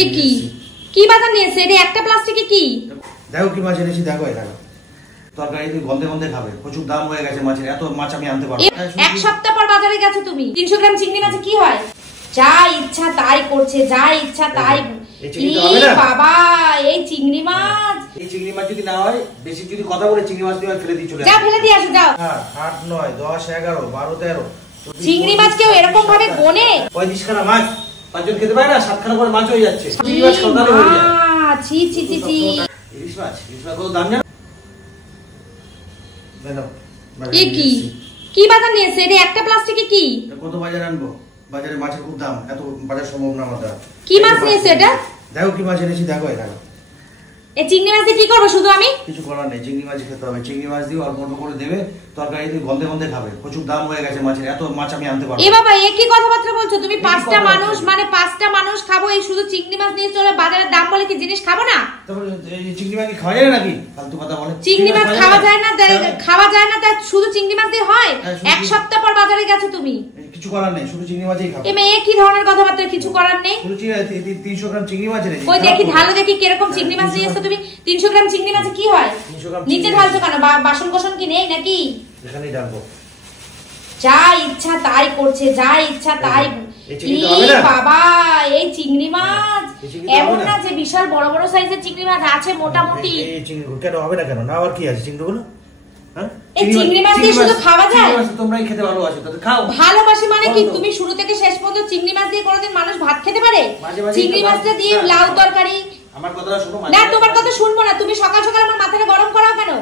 এ কি কি বাজার নিয়েছে? এটা একটা প্লাস্টিকে কি? দেখো কি মাছ এনেছি, দেখো এটা তরকারি তুমি গন্ধে গন্ধে খাবে। প্রচুর দাম হয়ে গেছে মাছের, এত মাছ আমি আনতে পারবো না। এক সপ্তাহ পর বাজারে গেছো তুমি, 300 গ্রাম চিংড়ি মাছে কি হয়? যা ইচ্ছা তাই করছে, যা ইচ্ছা তাই। বাবা এই চিংড়ি মাছ, এই চিংড়ি মাছ যদি না হয়, বেশি যদি কথা বলে চিংড়ি মাছ দিয়ে ফেলে দিয়ে চলে যা ফেলে দিয়ে আসো যাও। 8 9 10 11 12 13 চিংড়ি মাছ কেউ এরকম ভাবে গোনে? 35 খানা মাছ, 5 জন খেতে পারে না, 7 খানা করে মাছ হয়ে যাচ্ছে। চিংড়ি মাছ কত দাম হয়ে যায়? ছি ছি ছি ছি। ইলিশ মাছ কত দাম জানো? এ কি কি বাজার নিয়েছে? এটা একটা প্লাস্টিকে কি? কত বাজার আনবো? বাজারে মাছের খুব দাম, এত বাজার সম্ভব না আমাদের। কি মাছ নিয়েছে এটা? দেখো কি মাছ এনেছি, দেখো এটা। এই চিংড়ি মাছ দিয়ে কি করবো? শুধু আমি কিছু করার নেই, চিংড়ি মাছ খেতে হবে। চিংড়ি মাছ দিয়ে অল্প অল্প করে দেবে, তরকারি তুমি গন্ধে গন্ধে খাবে। প্রচুর দাম হয়ে গেছে মাছের, এত মাছ আমি আনতে পারবো না। এ বাবা এ কি কথাবার্তা বলছো তুমি? 5টা মানুষ, মানে 5টা মানুষ খাবো, এই শুধু চিংড়ি মাছ নিয়ে চলে বাজারের দাম বলে কি জিনিস খাবো না? তারপরে এই চিংড়ি মাছ কি খাওয়া যায় নাকি? ফালতু কথা বলে। চিংড়ি মাছ খাওয়া যায় না, খাওয়া যায় না, তা শুধু চিংড়ি মাছ দিয়ে হয়? এক সপ্তাহ পর বাজারে গেছো তুমি, কিছু করার নেই, শুধু চিংড়ি মাছই খাবো। এ মেয়ে কি ধরনের কথাবার্তা? কিছু করার নেই। শুধু 300 গ্রাম চিংড়ি মাছ এনেছি। কই দেখি, ঢালো দেখি কিরকম চিংড়ি মাছ নিয়েছো তুমি। 300 গ্রাম চিংড়ি মাছে কি হয়? নিচে ঢালছো কেন? বাসন কোসন কি নেই নাকি? এখানেই ঢালবো। যা ইচ্ছা তাই করছে, যা ইচ্ছা তাই। বাবা এই চিংড়ি মাছ এমন না যে বিশাল বড় বড় সাইজের চিংড়ি মাছ আছে, মোটামুটি। এই চিংড়ি কেন হবে না? কেন না? আর কি আছে চিংড়িগুলো? এই চিংড়ি মাছ দিয়ে শুধু খাওয়া যায়? তোমরাই খেতে ভালোবাসো, তাহলে খাও। ভালোবাসি মানে কি? তুমি শুরু থেকে শেষ পর্যন্ত চিংড়ি মাছ দিয়ে কোনোদিন মানুষ ভাত খেতে পারে? চিংড়ি মাছটা দিয়ে লাউ তরকারি। আমার কথাটা শোনো। না তোমার কথা শুনবো না। তুমি সকাল সকাল আমার মাথাটা গরম করাও কেন?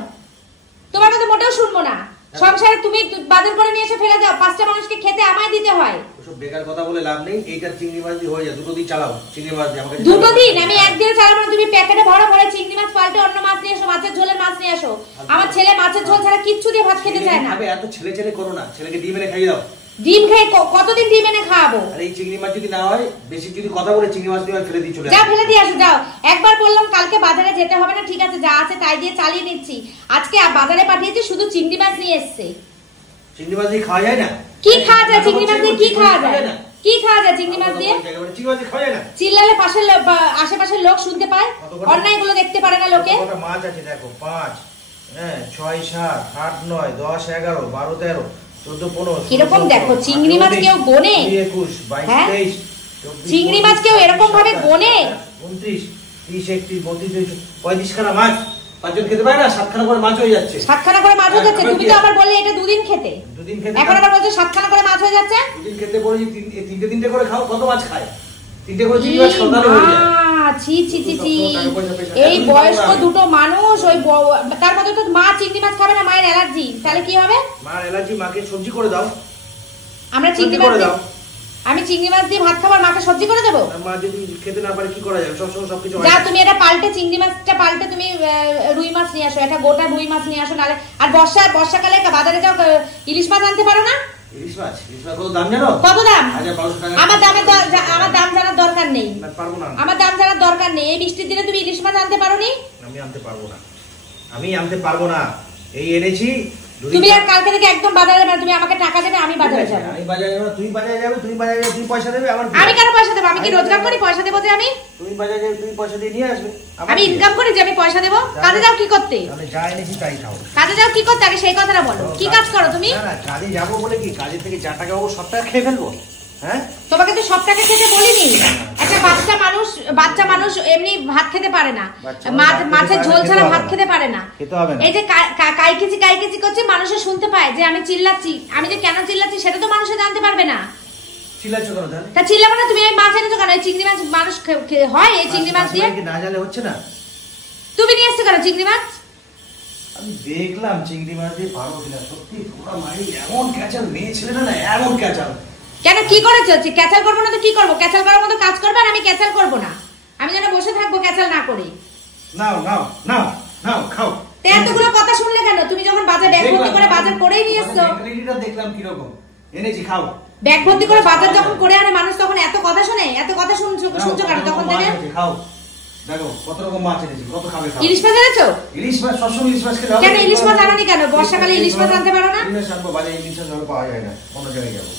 তোমার কথা মোটেও শুনবো না। সংসারে তুমি বাজার করে নিয়ে এসে ফেলে দাও, 5টা মানুষকে খেতে আমায় দিতে হয়। ওসব বেকার কথা বলে লাভ নেই। এইটা চিংড়ি মাছ দিয়ে হয়ে যায়, দুটো দিন চালাও। চিংড়ি মাছ দিয়ে আমাকে দুটো দিন? আমি একদিনে চালাবো না। তুমি প্যাকেটে ভরা ভরে চিংড়ি মাছ পাল্টে অন্য মাছ নিয়ে এসো, মাছের ঝোলের মাছ নিয়ে এসো। আমার ছেলে মাছের ঝোল ছাড়া কিচ্ছু দিয়ে ভাত খেতে চায় না। এত ছেলে ছেলে করো না, ছেলেকে ডিম এনে খাইয়ে দাও। ডিম খেয়ে কতদিন ডিম এনে খাওয়াবো? আর এই চিংড়ি মাছ যদি না হয়, বেশি যদি কথা বলে চিংড়ি মাছ দিয়ে ফেলে দিয়ে চলে যাও, ফেলে দিয়ে আসো যাও। একবার বললাম কালকে বাজারে যেতে হবে না, ঠিক আছে, যা আছে তাই দিয়ে চালিয়ে নিচ্ছি। আজকে বাজারে পাঠিয়েছি, শুধু চিংড়ি মাছ নিয়ে এসেছে। চিংড়ি মাছ দিয়ে খাওয়া যায় না? কি খাওয়া যায় চিংড়ি মাছ দিয়ে? কি খাওয়া যায়? কি খাওয়া যায় চিংড়ি মাছ দিয়ে? চিংড়ি মাছ খাওয়া যায় না? চিল্লালে আশেপাশের লোক শুনতে পায়, অন্যায় গুলো দেখতে পারে না লোকে। কত মাছ আছে দেখো, 5 6 7 8 9 10 11 12 13 14 15। কিরকম দেখো চিংড়ি মাছ কেউ গোনে? 21 22 23 চিংড়ি মাছ কেউ এরকম ভাবে গোনে? 29 30 31 32 35 খানা মাছ, 5 জন খেতে পারে না, 7 খানা করে মাছ হয়ে যাচ্ছে। 7 খানা করে মাছ হয়ে যাচ্ছে? তুমি তো আবার বললে এটা দুদিন খেতে। দুদিন খেতে, এখন আবার বলছো 7 খানা করে মাছ হয়ে যাচ্ছে। দুদিন খেতে বলেছি, তিনটে করে খাও। কত মাছ খায়? 3টে করে চিংড়ি মাছ খাও, তাহলে হয়ে যায়। ছি ছি ছি ছি। এই বয়স্ক দুটো মানুষ, ওই তার মধ্যে তো মা চিংড়ি মাছ খাবে না, মায়ের অ্যালার্জি। তাহলে কি হবে? মার অ্যালার্জি, মাকে সবজি করে দাও। আমরা চিংড়ি মাছ দিয়ে, আমি চিংড়ি মাছ দিয়ে ভাত খাবার, মাকে সবজি করে দেবো? মা যদি খেতে না পারে কি করা যাবে? সবসময় সবকিছু যা তুমি এটা পাল্টে, চিংড়ি মাছটা পাল্টে তুমি রুই মাছ নিয়ে আসো, এটা গোটা রুই মাছ নিয়ে আসো। নালে আর বর্ষাকালে বাজারে যাও, ইলিশ মাছ আনতে পারো না? ইলিশ মাছ কত দাম জানো? কত দাম? 1200 টাকা। আমার দাম জানার দরকার নেই। পারবো না, আমার দাম জানার দরকার নেই। এই বৃষ্টির দিনে তুমি ইলিশ মাছ আনতে পারোনি? আমি আনতে পারবো না। এই এনেছি। তুমি আর কালকে থেকে একদম বাজারে যাবে, তুমি আমাকে টাকা দেবে, আমি বাজারে যাব। আমি বাজারে যাব, তুমি বাজারে যাবে, তুমি পয়সা দেবে। আমি কেন পয়সা দেব? আমি কি রোজগার করি পয়সা দেব যে? আমি তুমি বাজারে যাবে, তুমি পয়সা দিয়ে নিয়ে আসবে। আমি ইনকাম করি যে আমি পয়সা দেব? কাজে যাও কি করতে? তাহলে যা এনেছি তাই খাও। কাজে যাও কি করতে? আগে সেই কথাটা বলো। কি কাজ করো তুমি? না কাজে যাবো বলে কি, কাজের থেকে যা টাকা পাবো সব টাকা খেয়ে ফেলবো? হ্যাঁ, তোমাকে তো সব টাকা খেতে বলিনি। একটা বাচ্চা মানুষ এমনি ভাত খেতে পারে না, মাছের ঝোল ছাড়া ভাত খেতে পারে না। এই যে কাইকিচি করছে, মানুষের শুনতে পায় যে আমি চিল্লাচ্ছি। আমি যে কেন চিল্লাচ্ছি সেটা তো মানুষে জানতে পারবে না। চিল্লাচ্ছো কেন তাহলে? তা চিল্লাবো না? তুমি এই মাছ এনেছো কেন? এই চিংড়ি মাছ মানুষ হয়? এই চিংড়ি মাছ দিয়ে না জানলে হচ্ছে না? তুমি নিয়ে এসছো কেন চিংড়ি মাছ? আমি দেখলাম চিংড়ি মাছ দিয়ে পারো কিনা। সত্যি তোমরা মারি এমন ক্যাচাল, মেয়ে ছেলে না এমন ক্যাচাল। কেন, কি করেছো? ক্যাচাল করবো না তো কি করবো? ক্যাচাল করার মতো কাজ করবে, আর আমি ক্যাচাল করবো না। আমি যেন বসে থাকবো ক্যাচাল না করে। নাও খাও। এতগুলো কথা শুনলে কেন? তুমি যখন বাজার ব্যাগ ভর্তি করে বাজার করেই নিয়ে এসছো। দেখলাম কিরকম এনেছি, খাও। ব্যাগ ভর্তি করে বাজার যখন করে আনে মানুষ, তখন এত কথা শুনে? এত কথা শুনছো কেন তখন থেকে? খাও, দেখো কত রকম মাছ এনেছি, কত খাবে খাও। ইলিশ মাছ এনেছো? ইলিশ মাছ সবসময় ইলিশ মাছ খেতে হবে। কেন ইলিশ মাছ আনোনি কেন? বর্ষাকালে ইলিশ মাছ আনতে পারো না? বাজারে ইলিশ মাছ পাওয়া যায় না, অন্য জায়গায় যাবো।